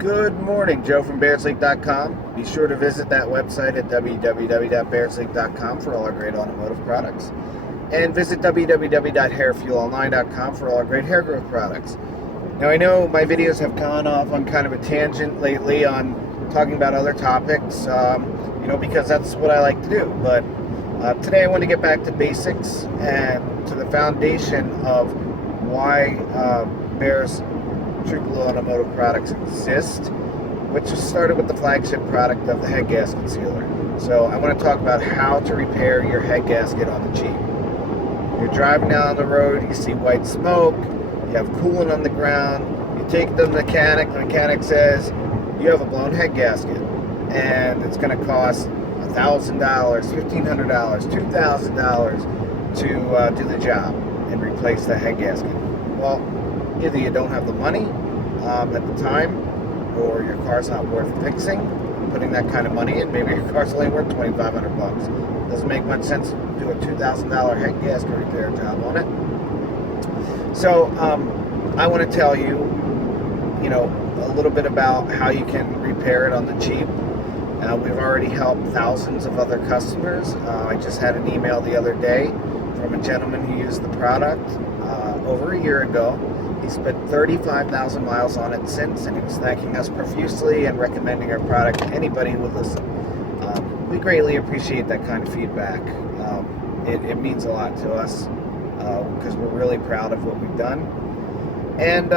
Good morning, Joe from bearsleek.com. Be sure to visit that website at www.bearsleek.com for all our great automotive products. And visit www.hairfuelonline.com for all our great hair growth products. Now, I know my videos have gone off on kind of a tangent lately on talking about other topics, because that's what I like to do. But today I want to get back to basics and to the foundation of why Bear's True Blue Automotive products exist, which started with the flagship product of the head gasket sealer. So I want to talk about how to repair your head gasket on the Jeep. You're driving down the road, you see white smoke, you have coolant on the ground, you take it to the mechanic says you have a blown head gasket and it's going to cost $1,000, $1,500, $2,000 to do the job and replace the head gasket. Well, either you don't have the money at the time, or your car's not worth fixing, putting that kind of money in. Maybe your car's only worth $2,500. Doesn't make much sense to do a $2,000 head gasket repair job on it. So I want to tell you, a little bit about how you can repair it on the Jeep. We've already helped thousands of other customers. I just had an email the other day from a gentleman who used the product over a year ago. He spent 35,000 miles on it since, and he was thanking us profusely and recommending our product to anybody who would listen. We greatly appreciate that kind of feedback. It means a lot to us because we're really proud of what we've done. And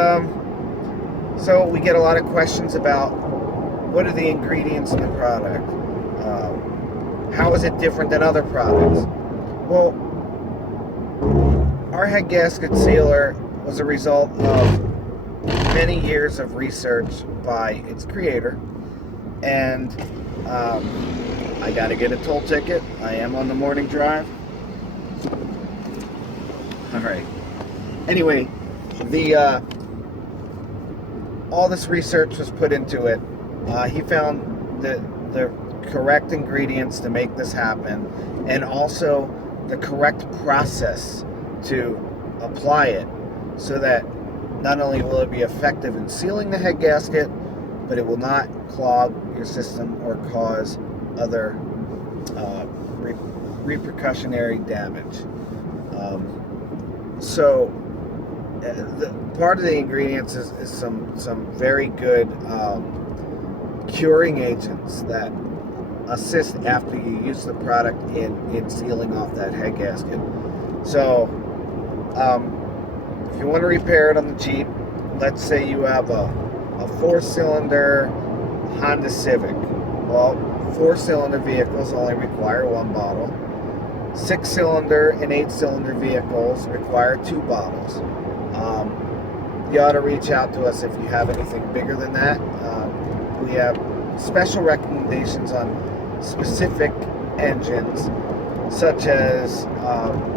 so we get a lot of questions about what are the ingredients in the product? How is it different than other products? Well, our head gasket sealer was a result of many years of research by its creator, and I gotta get a toll ticket. I am on the morning drive. Alright. Anyway, all this research was put into it. He found the correct ingredients to make this happen, and also the correct process to apply it, so that not only will it be effective in sealing the head gasket, but it will not clog your system or cause other repercussionary damage. So part of the ingredients is some very good curing agents that assist after you use the product in sealing off that head gasket. So if you want to repair it on the Jeep, let's say you have a 4-cylinder Honda Civic. Well, 4-cylinder vehicles only require 1 bottle. 6-cylinder and 8-cylinder vehicles require 2 bottles. You ought to reach out to us if you have anything bigger than that. We have special recommendations on specific engines, such as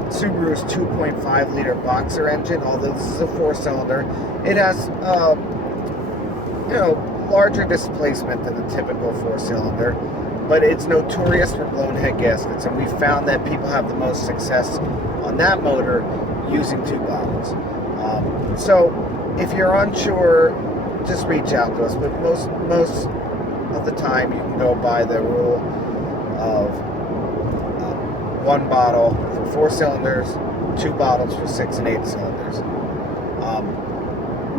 Subaru's 2.5 liter boxer engine. Although this is a 4-cylinder, it has larger displacement than the typical 4-cylinder, but it's notorious for blown head gaskets, and we found that people have the most success on that motor using 2 bottles. So if you're unsure, just reach out to us. But most of the time you can go by the rule of 1 bottle for 4 cylinders, 2 bottles for 6 and 8 cylinders.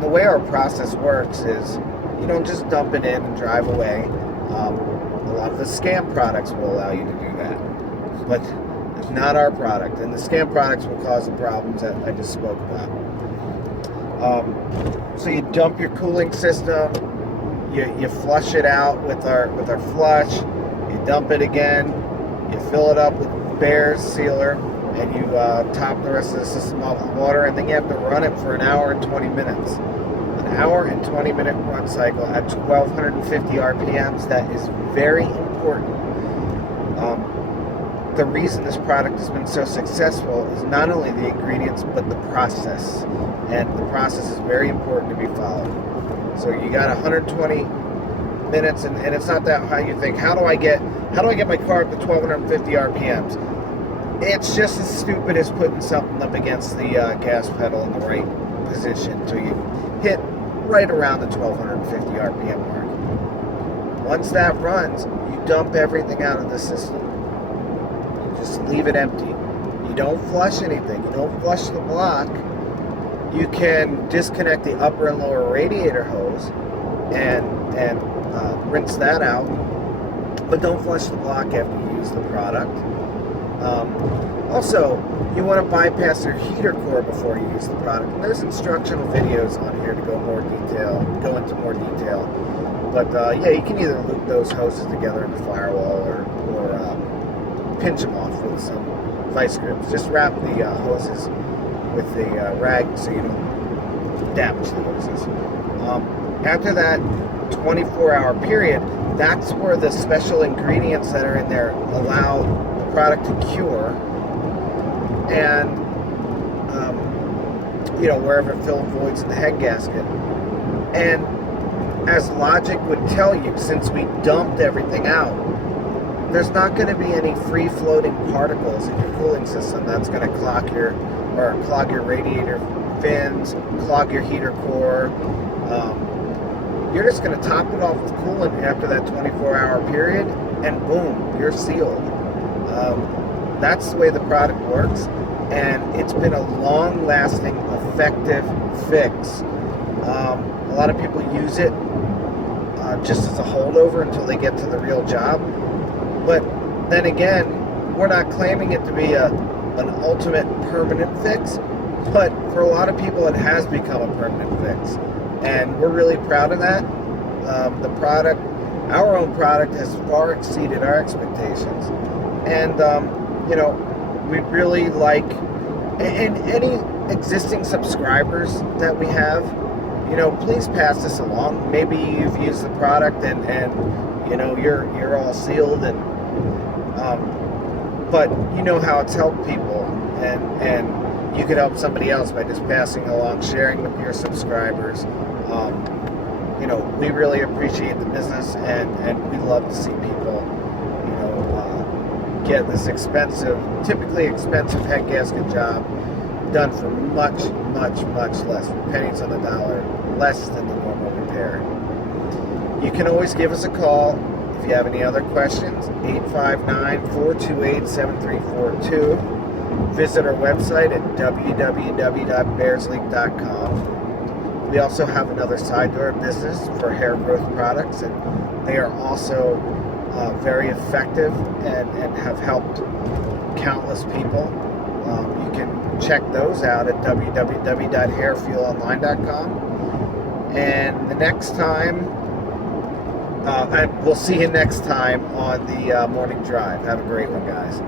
The way our process works is you don't just dump it in and drive away. A lot of the scam products will allow you to do that, but it's not our product, and the scam products will cause the problems that I just spoke about. So you dump your cooling system, you flush it out with our flush, you dump it again, you fill it up with Bear's sealer, and you top the rest of the system off with water, and then you have to run it for an hour and 20 minutes. An hour and 20 minute run cycle at 1,250 RPMs. That is very important. The reason this product has been so successful is not only the ingredients, but the process. And the process is very important to be followed. So you got 120 minutes, and it's not that how you think. How do I get my car up to 1,250 RPMs? It's just as stupid as putting something up against the gas pedal in the right position until you hit right around the 1250 RPM mark. Once that runs, you dump everything out of the system. You just leave it empty. You don't flush anything. You don't flush the block. You can disconnect the upper and lower radiator hose and rinse that out, but don't flush the block after you use the product. Also, you want to bypass your heater core before you use the product. And there's instructional videos on here to go into more detail. But yeah, you can either loop those hoses together in the firewall or pinch them off with some vice grips. Just wrap the hoses with the rag so you don't damage the hoses. After that 24-hour period, that's where the special ingredients that are in there allow the product to cure and wherever it fill voids in the head gasket. And as logic would tell you, since we dumped everything out, there's not going to be any free-floating particles in your cooling system that's going to clog your radiator fins, clog your heater core. You're just going to top it off with coolant after that 24-hour period, and boom, you're sealed. That's the way the product works, and it's been a long-lasting, effective fix. A lot of people use it just as a holdover until they get to the real job. But then again, we're not claiming it to be an ultimate permanent fix, but for a lot of people it has become a permanent fix. And we're really proud of that. Our own product has far exceeded our expectations. And, we'd really like, and any existing subscribers that we have, please pass this along. Maybe you've used the product and you're all sealed, and but you know how it's helped people, and you could help somebody else by just passing along, sharing with your subscribers. We really appreciate the business, and we love to see people, get this typically expensive head gasket job done for much, much, much less, for pennies on the dollar, less than the normal repair. You can always give us a call if you have any other questions, 859-428-7342. Visit our website at www.bearsleek.com. We also have another side door business for hair growth products, and they are also very effective and have helped countless people. You can check those out at www.hairfuelonline.com. And the next time, we'll see you next time on the morning drive. Have a great one, guys.